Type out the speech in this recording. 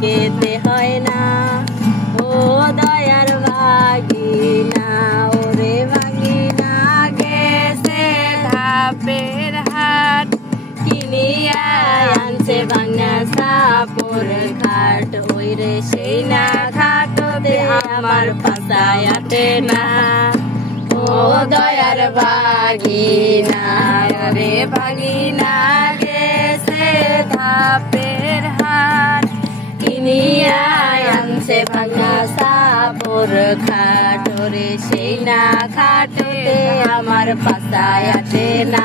খেতে হয় না। ও দয়ার ভাগিনা, ওরে ভাগিনা গেছে ধাপের হাট, কিনিয়া আনছে ভাঙা সাপোর খাট। ওই রে সেই না খাটতে আমার পাতায় আটে না। ও দয়ার ভাগিনা, ওরে ভাগিনা গেছে ধাপের হাট, কিনিয়া আনছে ভাঙা সাপোর খাট। ওরে সেই না খাটতে আমার পাতায় আটে না।